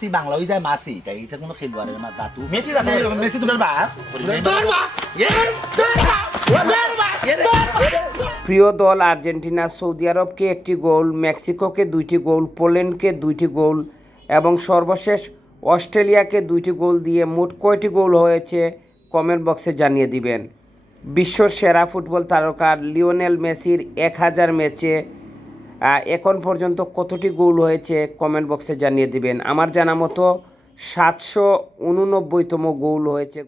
মাসি বাংলা হয়ে যায় মাসি তাই এটা কোনো খেলবো আর আমার দাদু মেসি জানে মেসি তোমার বাপ তোর বাপ প্রিয় দল আর্জেন্টিনা সৌদি আরবকে 1টি গোল, মেক্সিকোকে 2টি গোল, পোল্যান্ডকে 2টি গোল এবং সর্বশেষ অস্ট্রেলিয়াকে 2টি গোল দিয়ে মোট কয়টি গোল হয়েছে কমেন্ট বক্সে জানিয়ে দিবেন। বিশ্বর সেরা ফুটবল তারকা লিওনেল মেসির 1000 ম্যাচে এখন পর্যন্ত কতটি গোল হয়েছে কমেন্ট বক্সে জানিয়ে দিবেন। আমার জানা মতো 789তম গোল হয়েছে।